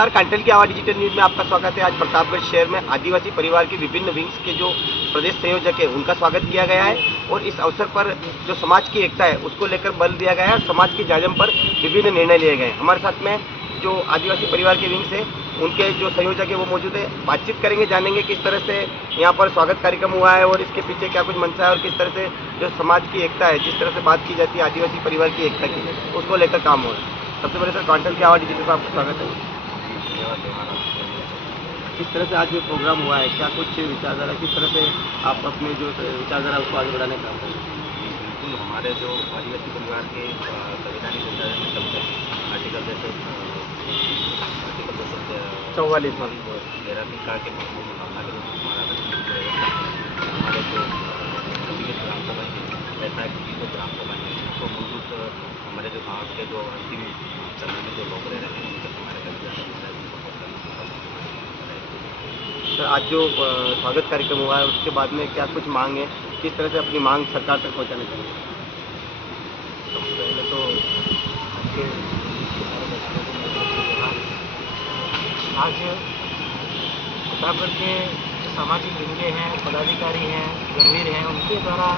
कांटेल की आवाज़ digital news में आपका स्वागत है। आज प्रतापगढ़ शहर में आदिवासी परिवार के विभिन्न विंग्स के जो प्रदेश संयोजक है उनका स्वागत किया गया है और इस अवसर पर जो समाज की एकता है उसको लेकर बल दिया गया है और समाज के जाजम पर विभिन्न निर्णय लिए गए। हमारे साथ में जो आदिवासी परिवार के विंग्स है उनके जो संयोजक है वो मौजूद है। बातचीत करेंगे, जानेंगे किस तरह से यहाँ पर स्वागत कार्यक्रम हुआ है और इसके पीछे क्या कुछ मंशा है और किस तरह से जो समाज की एकता है, जिस तरह से बात की जाती है आदिवासी परिवार की एकता की, उसको लेकर काम हो रहा है। सबसे पहले सर कांटेल की आवाज़ डिजिटल पर आपका स्वागत है। किस तरह से आज ये प्रोग्राम हुआ है, क्या कुछ विचारधारा, किस तरह से आप अपने जो विचारधारा उसको आगे बढ़ाने का काम करें? बिल्कुल, हमारे जो आदिवासी परिवार के संवैधानिक निर्धारण में चलते हैं आर्टिकल जैसे 44 13 का के भावना के रूप में हमारा हमारे जो सभी ग्राम सभा है ऐसा है कि जो ग्राम सभा है तो मूलभूत हमारे जो गाँव के जो अंतिम चरण में जो लोग रह रहे हैं उनके हमारे सर आज जो स्वागत कार्यक्रम हुआ है उसके बाद में क्या कुछ मांग है, किस तरह से अपनी मांग सरकार तक पहुंचाने चाहिए? सबसे पहले तो आज प्रतापगढ़ के जो सामाजिक विंगे हैं, पदाधिकारी हैं, गणवीर हैं, उनके द्वारा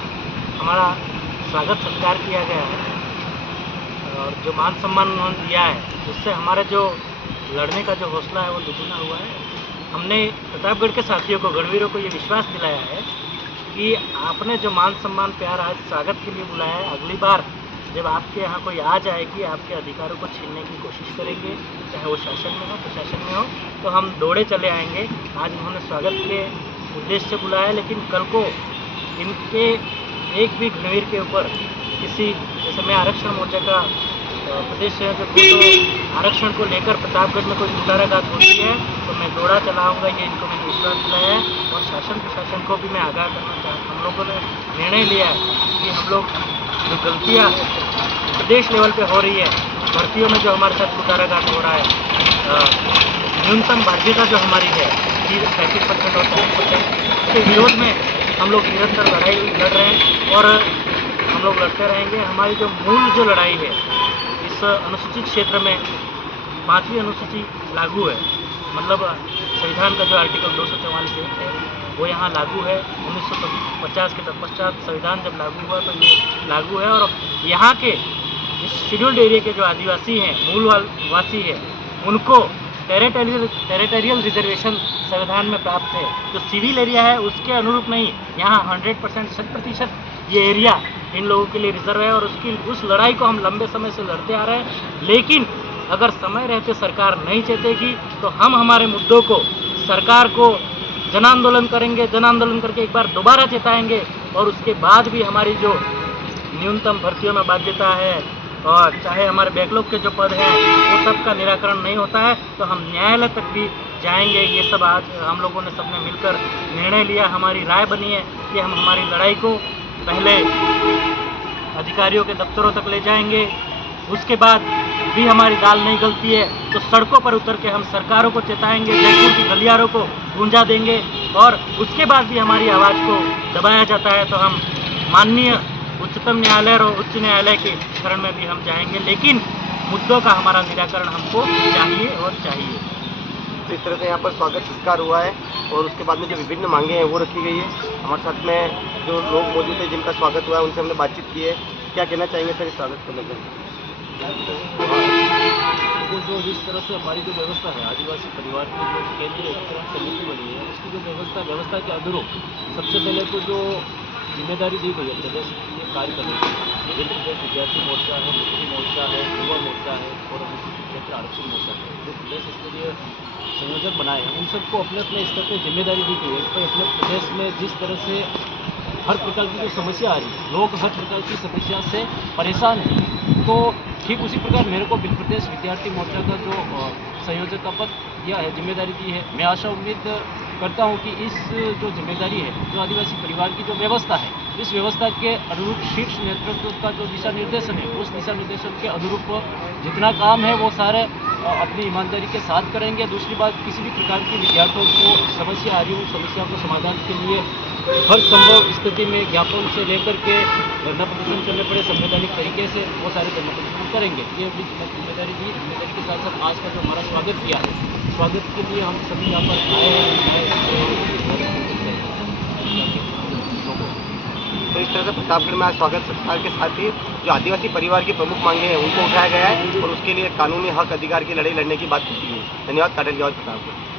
हमारा स्वागत सत्कार किया गया है और जो मान सम्मान उन्होंने दिया है उससे हमारा जो लड़ने का जो हौसला है वो दुगुना हुआ है। हमने प्रतापगढ़ के साथियों को, गणवीरों को ये विश्वास दिलाया है कि आपने जो मान सम्मान प्यार आज स्वागत के लिए बुलाया है, अगली बार जब आपके यहाँ कोई आ जाएगी आपके अधिकारों को छीनने की कोशिश करेंगे, चाहे वो शासन में हो प्रशासन में हो, तो हम दौड़े चले आएंगे। आज उन्होंने स्वागत के उद्देश्य से बुलाया है, लेकिन कल को इनके एक भी गणवीर के ऊपर किसी, जैसे मैं आरक्षण मोर्चा का प्रदेश संयोजक को, तो आरक्षण को लेकर प्रतापगढ़ में कोई मुटाराघात होती है तो मैं दौड़ा चलाऊँगा, ये इनको मैंने विश्वास दिलाया है। और शासन प्रशासन को भी मैं आगाह करना चाहता हूँ। हम लोगों ने निर्णय लिया है कि हम लोग जो गलतियाँ प्रदेश लेवल पे हो रही है, भर्तियों में जो हमारे साथ मुटाराघात हो रहा है, न्यूनतम बाध्यता जो हमारी है 35% और 40% के विरोध में हम लोग निरंतर लड़ाई लड़ रहे हैं और हम लोग लड़ते रहेंगे। हमारी जो मूल जो लड़ाई है इस अनुसूचित क्षेत्र में 5वीं अनुसूची लागू है, मतलब संविधान का जो आर्टिकल 244 है वो यहाँ लागू है। 1950 के तत्पश्चात संविधान जब लागू हुआ तो ये लागू है और यहाँ के इस शेड्यूल्ड एरिया के जो आदिवासी हैं, मूल वासी हैं, उनको टेरिटोरियल रिजर्वेशन संविधान में प्राप्त है। जो सिविल एरिया है उसके अनुरूप नहीं, यहाँ 100% 100% ये एरिया इन लोगों के लिए रिजर्व है और उस लड़ाई को हम लंबे समय से लड़ते आ रहे हैं। लेकिन अगर समय रहते सरकार नहीं चेतेगी तो हम हमारे मुद्दों को सरकार को जन आंदोलन करेंगे, जन आंदोलन करके एक बार दोबारा चेताएंगे और उसके बाद भी हमारी जो न्यूनतम भर्तियों में बाध्यता है और चाहे हमारे बैकलॉग के जो पद हैं वो सब का निराकरण नहीं होता है तो हम न्यायालय तक भी जाएंगे। ये सब आज हम लोगों ने सबने मिलकर निर्णय लिया, हमारी राय बनी है कि हम हमारी लड़ाई को पहले अधिकारियों के दफ्तरों तक ले जाएंगे, उसके बाद भी हमारी दाल नहीं गलती है तो सड़कों पर उतर के हम सरकारों को चेताएंगे, जयपुर की गलियारों को गूंजा देंगे और उसके बाद भी हमारी आवाज़ को दबाया जाता है तो हम माननीय उच्चतम न्यायालय और उच्च न्यायालय के शरण में भी हम जाएंगे। लेकिन मुद्दों का हमारा निराकरण हमको चाहिए और चाहिए। तो इस तरह से यहाँ पर स्वागत सत्कार हुआ है और उसके बाद में जो विभिन्न मांगे हैं वो रखी गई है। हमारे साथ में जो लोग मौजूद हैं जिनका स्वागत हुआ है उनसे हमने बातचीत की है। क्या कहना चाहेंगे सर इस स्वागत को लेकर? जो जिस तरह से हमारी जो व्यवस्था है आदिवासी परिवार की जो केंद्रीय उपकरण समिति बनी है उसकी जो व्यवस्था के अनुरूप सबसे पहले तो जो जिम्मेदारी दी गई है प्रदेश के कार्य करने की, विभिन्न प्रदेश विद्यार्थी मोर्चा है, मुक्ति मोर्चा है, युवा मोर्चा है और अनुसूचित क्षेत्र आरक्षण मोर्चा है, जो प्रदेश स्तरीय संयोजक बनाए हैं, उन सबको अपने अपने स्तर पर जिम्मेदारी दी गई है। इस पर अपने प्रदेश में जिस तरह से हर प्रकार की जो समस्या आ रही है, लोग हर प्रकार की समस्या से परेशान हैं, तो ठीक उसी प्रकार मेरे को बिल प्रदेश विद्यार्थी मोर्चा का जो संयोजक का पद दिया है, जिम्मेदारी दी है। मैं आशा उम्मीद करता हूं कि इस जो जिम्मेदारी है, जो आदिवासी परिवार की जो व्यवस्था है, इस व्यवस्था के अनुरूप शीर्ष नेतृत्व का जो दिशा निर्देशन है, उस दिशा निर्देशन के अनुरूप जितना काम है वो सारे अपनी ईमानदारी के साथ करेंगे। दूसरी बात, किसी भी प्रकार की विद्यार्थियों को समस्या आ रही हो, समस्या को समाधान के लिए हर संभव स्थिति में ज्ञापन से लेकर के धरना प्रदर्शन करने पड़े संवैधानिक तरीके से वो सारे धरना प्रदर्शन करेंगे। ये अपनी जिम्मेदारी दी, जिम्मेदारी के साथ साथ आज का जो हमारा स्वागत किया है स्वागत के लिए हम सभी यहाँ पर आए हैं। तो इस तरह से प्रतापगढ़ में आज स्वागत सत्कार के साथ ही जो आदिवासी परिवार की प्रमुख मांगे हैं उनको उठाया गया है और उसके लिए कानूनी हक अधिकार की लड़ाई लड़ने की बात की है। धन्यवाद। काटल प्रतापगढ़।